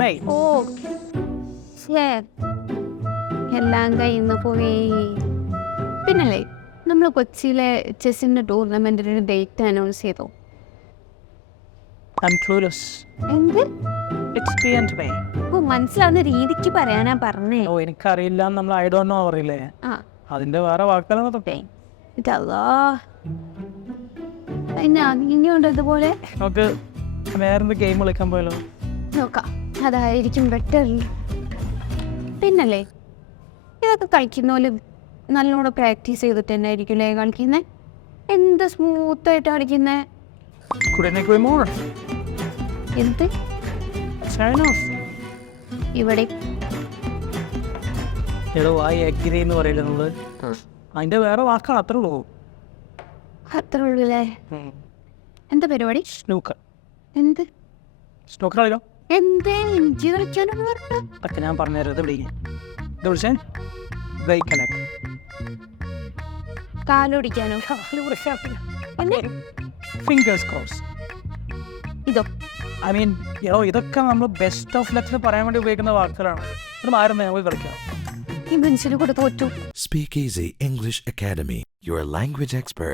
Made ഓ ശേ എല്ലാം കയ്യിന്ന് പോയി. പിന്നല്ലേ നമ്മൾ കൊച്ചിയിലെ ചെസ്സിന്റെ ടൂർണമെന്റിന് ഡേറ്റ് അനൗൺസ് ചെയ്തു? എന്ത്? മനസ്സിലാവുന്ന രീതിക്ക് പറയാനാ പറഞ്ഞേ. ഓ എനിക്കറിയില്ല നമ്മൾ ഐ ഡോണ്ട് നോ പറയില്ലേ? അതിന്റെ വേറെ ഇനിയുണ്ട് ഇതുപോലെ. നമുക്ക് വേറെന്ത് ഗെയിം കളിക്കാൻ പോയല്ലോ നോക്കാം. അതായിരിക്കും ബെറ്റർ പിന്നല്ലേ ഇതൊക്കെ കളിക്കുന്നോലും നല്ലോണം പ്രാക്ടീസ് ചെയ്തിട്ട് തന്നെ ആയിരിക്കില്ലേ കളിക്കുന്നത് എന്ത് സ്മൂത്ത് ആയിട്ട് കളിക്കുന്നത് Couldn't agree more. എന്ത്? Fair enough. ഇവിടെ. എടോ ആ എഗ്രി എന്ന് പറയില്ല നമ്മൾ? അതിന്റെ വേറെ വാക്കാണ് അത്രേ ഉള്ളൂ. അത്ര ഉള്ളൂല്ലേ? എന്താ പരിപാടി? സ്നൂക്കർ എന്ത്? സ്നൂക്കർ ആളിലോ എന്തേ? ഇഞ്ചി കളിക്കാനൊന്നും പറഞ്ഞ ഒക്കെ ഞാൻ പറഞ്ഞുതരാം. ഇത് വിളിക്കാൻ ഇത് വിളിച്ചേ. ബ്രേക്ക് കാലോടിക്കാനോ? ഫിംഗേഴ്സ് ക്രോസ് ഇതോ? ഐ മീൻ യോ ഇതൊക്കെ നമ്മൾ ബെസ്റ്റ് ഓഫ് ലക്കിൽ പറയാൻ വേണ്ടി ഉപയോഗിക്കുന്ന വാക്കുകളാണ്. ഇത് മാറുന്നേ നമുക്ക് കളിക്കാം ഈ മനുഷ്യന് കൂടെ തോറ്റു. Easy English academy your language expert.